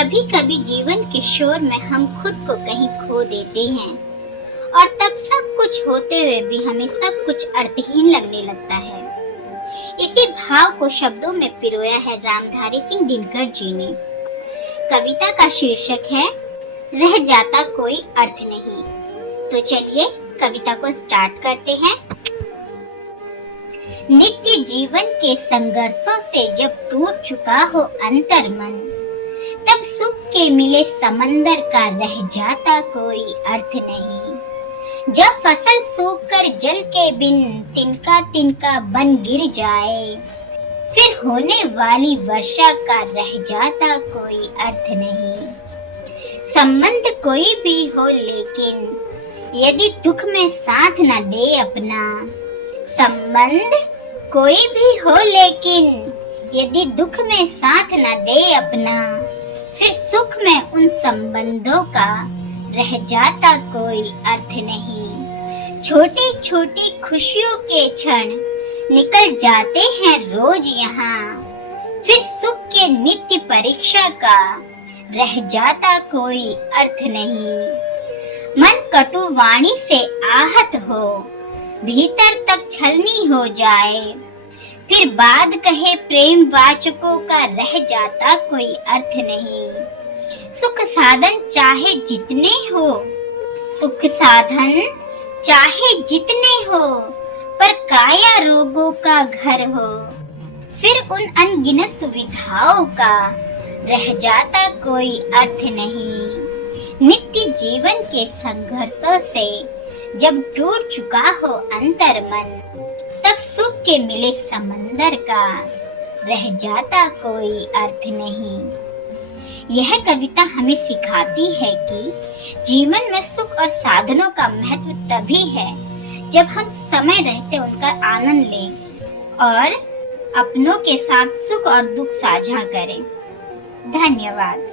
कभी कभी जीवन के शोर में हम खुद को कहीं खो देते हैं और तब सब कुछ होते हुए भी हमें सब कुछ अर्थहीन लगने लगता है। इसी भाव को शब्दों में पिरोया है रामधारी सिंह दिनकर जी ने। कविता का शीर्षक है रह जाता कोई अर्थ नहीं। तो चलिए कविता को स्टार्ट करते हैं। नित्य जीवन के संघर्षों से जब टूट चुका हो अंतर मन, तब सुख के मिले समंदर का रह जाता कोई अर्थ नहीं। जब फसल सूख कर जल के बिन तिनका तिनका बन गिर जाए, फिर होने वाली वर्षा का रह जाता कोई अर्थ नहीं। संबंध कोई भी हो लेकिन यदि दुख में साथ न दे अपना, संबंध कोई भी हो लेकिन यदि दुख में साथ न दे अपना, फिर सुख में उन संबंधों का रह जाता कोई अर्थ नहीं। छोटी छोटी खुशियों के क्षण निकल जाते हैं रोज यहाँ, फिर सुख के नित्य परीक्षा का रह जाता कोई अर्थ नहीं। मन कटु वाणी से आहत हो, भीतर तक छलनी हो जाए, फिर बाद कहे प्रेम वाचकों का रह जाता कोई अर्थ नहीं। सुख साधन चाहे जितने हो, सुख साधन चाहे जितने हो, पर काया रोगों का घर हो, फिर उन अनगिनत सुविधाओं का रह जाता कोई अर्थ नहीं। नित्य जीवन के संघर्षों से जब टूट चुका हो अंतर मन, तब सुख के मिले समंदर का रह जाता कोई अर्थ नहीं। यह कविता हमें सिखाती है कि जीवन में सुख और साधनों का महत्व तभी है जब हम समय रहते उनका आनंद लें और अपनों के साथ सुख और दुख साझा करें। धन्यवाद।